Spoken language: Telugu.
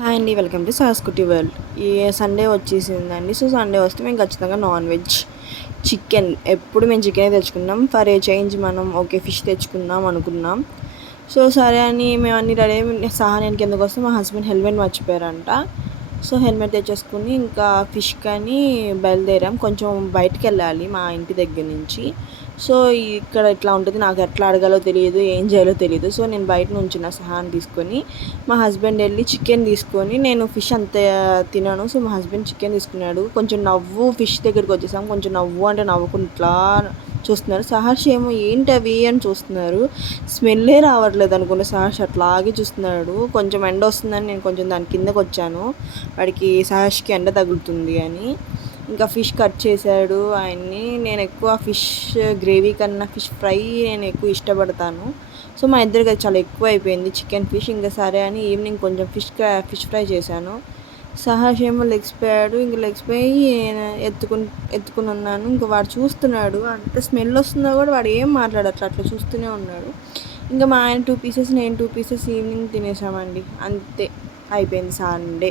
హాయ్ అండి, వెల్కమ్ టు సాస్కుటీ వరల్డ్. ఈ సండే వచ్చేసిందండి. సో సండే వస్తే మేము ఖచ్చితంగా నాన్ వెజ్ చికెన్, ఎప్పుడు మేము చికెనే తెచ్చుకున్నాం. ఫర్ ఏ చేంజ్ మనం ఓకే ఫిష్ తెచ్చుకుందాం అనుకున్నాం. సో సరే అని మేము అన్ని రెడీ సహాయానికి ఎందుకు వస్తే మా హస్బెండ్ హెల్మెట్ మర్చిపోయారంట. సో హెల్మెట్ తెచ్చేసుకుని ఇంకా ఫిష్ కానీ బయలుదేరాం. కొంచెం బయటికి వెళ్ళాలి మా ఇంటి దగ్గర నుంచి. సో ఇక్కడ ఇట్లా ఉంటుంది, నాకు ఎట్లా అడగాలో తెలియదు, ఏం చేయాలో తెలియదు. సో నేను బయట నుంచి నా సహాయం తీసుకొని మా హస్బెండ్ వెళ్ళి చికెన్ తీసుకొని, నేను ఫిష్ అంత తినను. సో మా హస్బెండ్ చికెన్ తీసుకున్నాడు. కొంచెం నవ్వు ఫిష్ దగ్గరికి వచ్చేసాం. కొంచెం నవ్వు అంటే నవ్వుకుని ఇట్లా చూస్తున్నారు. సహర్ష్ ఏమో ఏంటి అవి అని చూస్తున్నారు. స్మెల్లే రావట్లేదు అనుకుంటే సహర్ష్ అట్లాగే చూస్తున్నాడు. కొంచెం ఎండ వస్తుందని నేను కొంచెం దాని కిందకు వచ్చాను, వాడికి సహర్ష్కి ఎండ తగులుతుంది అని. ఇంకా ఫిష్ కట్ చేశాడు ఆయన్ని. నేను ఎక్కువ ఫిష్ గ్రేవీ కన్నా ఫిష్ ఫ్రై నేను ఎక్కువ ఇష్టపడతాను. సో మా ఇద్దరికి అది చాలా ఎక్కువ అయిపోయింది చికెన్ ఫిష్. ఇంకా సరే అని ఈవినింగ్ కొంచెం ఫిష్ ఫ్రై చేశాను. సహాష్ ఏమో లెగ్స్ పోయాడు. ఇంక లెగ్స్ పోయి ఎత్తుకుని ఉన్నాను. ఇంకా వాడు చూస్తున్నాడు, అంత స్మెల్ వస్తుందో కూడా వాడు ఏం మాట్లాడట్లా, అట్లా చూస్తూనే ఉన్నాడు. ఇంకా మా ఆయన 2 పీసెస్, నేను 2 పీసెస్ ఈవినింగ్ తినేసామండి. అంతే, అయిపోయింది సండే.